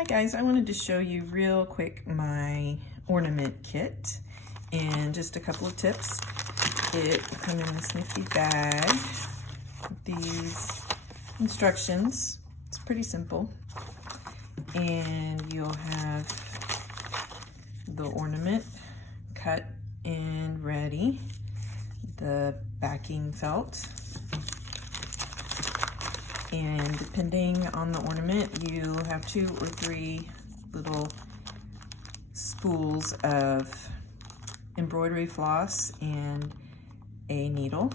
Hi guys, I wanted to show you real quick my ornament kit and just a couple of tips. It comes in this nifty bag with these instructions. It's pretty simple. And you'll have the ornament cut and ready, the backing felt, and depending on the ornament, you have 2 or 3 little spools of embroidery floss and a needle,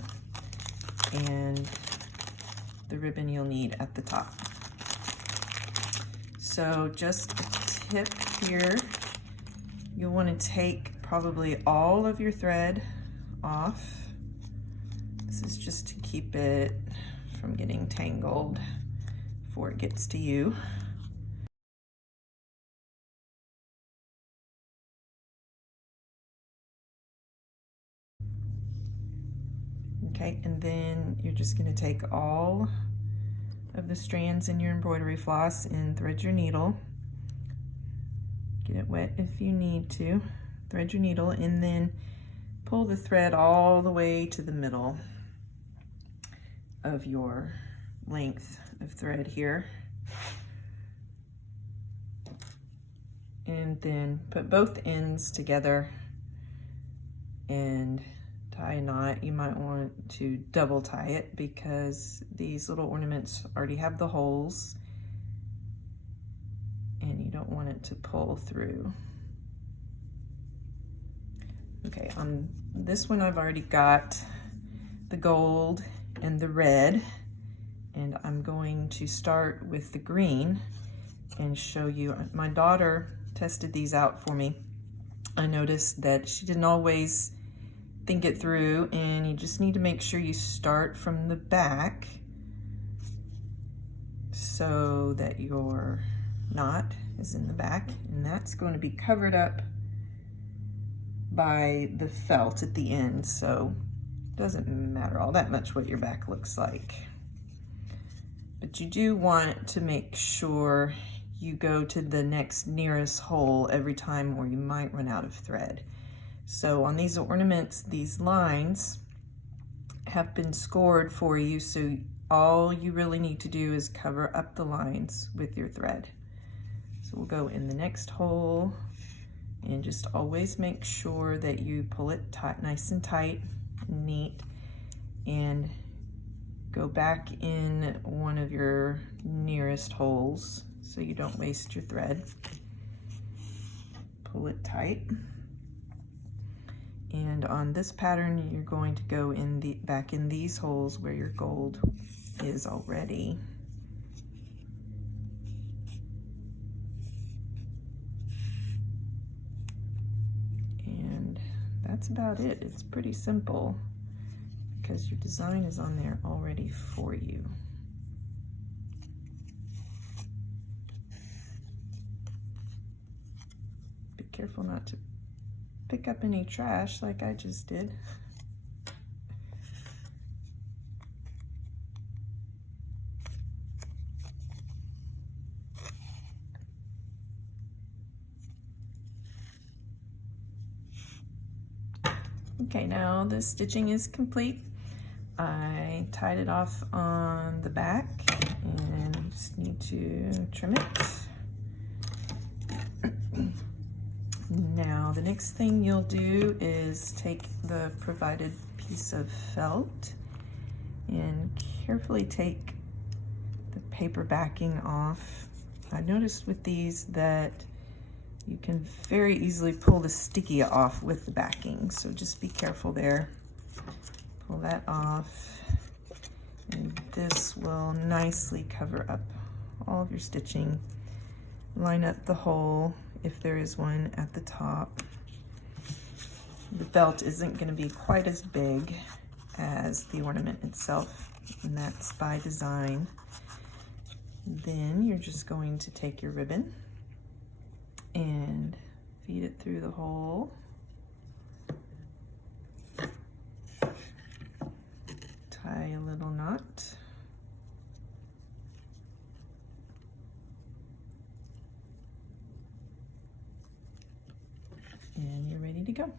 and the ribbon you'll need at the top. So just a tip here, you'll want to take probably all of your thread off. This is just to keep it from getting tangled before it gets to you. Okay, and then you're just going to take all of the strands in your embroidery floss and thread your needle. Get it wet if you need to. Thread your needle and then pull the thread all the way to the middle of your length of thread here. And then put both ends together and tie a knot. You might want to double tie it because these little ornaments already have the holes and you don't want it to pull through. Okay, on this one I've already got the gold and the red, and I'm going to start with the green and show you. My daughter tested these out for me. I noticed that she didn't always think it through, and you just need to make sure you start from the back so that your knot is in the back, and that's going to be covered up by the felt at the end, so it doesn't matter all that much what your back looks like. But you do want to make sure you go to the next nearest hole every time or you might run out of thread. So on these ornaments, these lines have been scored for you, so all you really need to do is cover up the lines with your thread. So we'll go in the next hole and just always make sure that you pull it tight, nice and tight and neat, and go back in one of your nearest holes so you don't waste your thread. Pull it tight. And on this pattern, you're going to go in back in these holes where your gold is already. And that's about it. It's pretty simple because your design is on there already for you. Be careful not to pick up any trash like I just did. Okay, now the stitching is complete. I tied it off on the back and I just need to trim it. Now the next thing you'll do is take the provided piece of felt and carefully take the paper backing off. I noticed with these that you can very easily pull the sticky off with the backing, so just be careful there. Pull that off, and this will nicely cover up all of your stitching. Line up the hole if there is one at the top. The belt isn't going to be quite as big as the ornament itself, and that's by design. Then you're just going to take your ribbon and feed it through the hole. Tie a little knot. and you're ready to go.